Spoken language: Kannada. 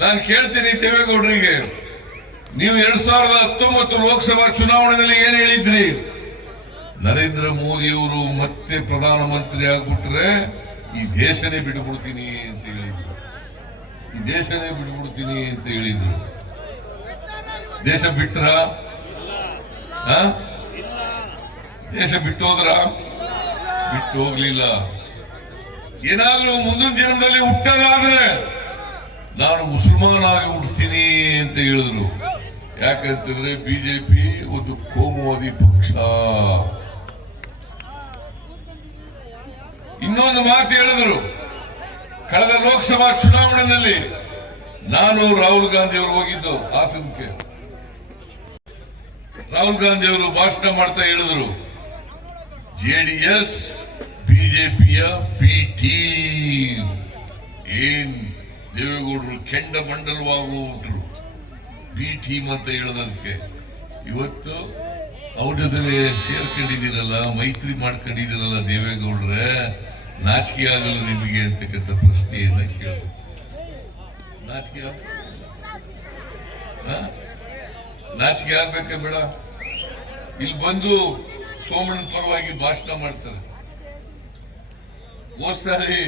ನಾನು ಕೇಳ್ತೀನಿ ದೇವೇಗೌಡರಿಗೆ, ನೀವು 2019 ಲೋಕಸಭಾ ಚುನಾವಣೆಯಲ್ಲಿ ಏನ್ ಹೇಳಿದ್ರಿ? ನರೇಂದ್ರ ಮೋದಿಯವರು ಮತ್ತೆ ಪ್ರಧಾನಮಂತ್ರಿ ಆಗ್ಬಿಟ್ರೆ ಈ ದೇಶನೇ ಬಿಟ್ಬಿಡ್ತೀನಿ ಅಂತ ಹೇಳಿದ್ರು. ಈ ದೇಶನೇ ಬಿಟ್ಬಿಡ್ತೀನಿ ಅಂತ ಹೇಳಿದ್ರು. ದೇಶ ಬಿಟ್ರ? ದೇಶ ಬಿಟ್ಟು ಹೋದ್ರ? ಬಿಟ್ಟು ಹೋಗ್ಲಿಲ್ಲ. ಏನಾದ್ರೂ ಮುಂದಿನ ದಿನದಲ್ಲಿ ಹುಟ್ಟೋದಾದ್ರೆ ನಾನು ಮುಸಲ್ಮಾನ್ ಆಗಿ ಹುಡ್ತೀನಿ ಅಂತ ಹೇಳಿದ್ರು. ಯಾಕಂತಂದ್ರೆ ಬಿಜೆಪಿ ಒಂದು ಕೋಮುವಾದಿ ಪಕ್ಷ. ಇನ್ನೊಂದು ಮಾತು ಹೇಳಿದ್ರು, ಕಳೆದ ಲೋಕಸಭಾ ಚುನಾವಣೆಯಲ್ಲಿ ನಾನು ರಾಹುಲ್ ಗಾಂಧಿ ಅವರು ಹೋಗಿದ್ದು ಹಾಸನಕ್ಕೆ. ರಾಹುಲ್ ಗಾಂಧಿ ಅವರು ಭಾಷಣ ಮಾಡ್ತಾ ಹೇಳಿದ್ರು, ಜೆಡಿಎಸ್ ಬಿಜೆಪಿಯ ಬಿ ಟೀಮ್. ಏನ್ ದೇವೇಗೌಡರು ಕೆಂಡ ಮಂಡಲವಾಗ್ಬಿಟ್ರು ಬಿ ಟೀಮ್ ಅಂತ ಹೇಳೋದಕ್ಕೆ. ಇವತ್ತು ಅವ್ರ ಜೊತೆ ಸೇರ್ಕೊಂಡಿದ್ದೀರಲ್ಲ, ಮೈತ್ರಿ ಮಾಡ್ಕೊಂಡಿದ್ದೀರಲ್ಲ ದೇವೇಗೌಡ್ರೆ, ನಾಚಿಕೆ ಆಗಲ್ಲ ನಿಮಗೆ ಅಂತಕ್ಕಂಥ ಪ್ರಶ್ನೆಯನ್ನ ಕೇಳಿದ್ರು. ನಾಚಿಕೆ ನಾಚಿಕೆ ಆಗ್ಬೇಕ ಬೇಡ? ಇಲ್ಲಿ ಬಂದು ಸೋಮಣ್ಣನ ಪರವಾಗಿ ಭಾಷಣ ಮಾಡ್ತಾರೆ. ಹೋದ್ ಸಾರಿ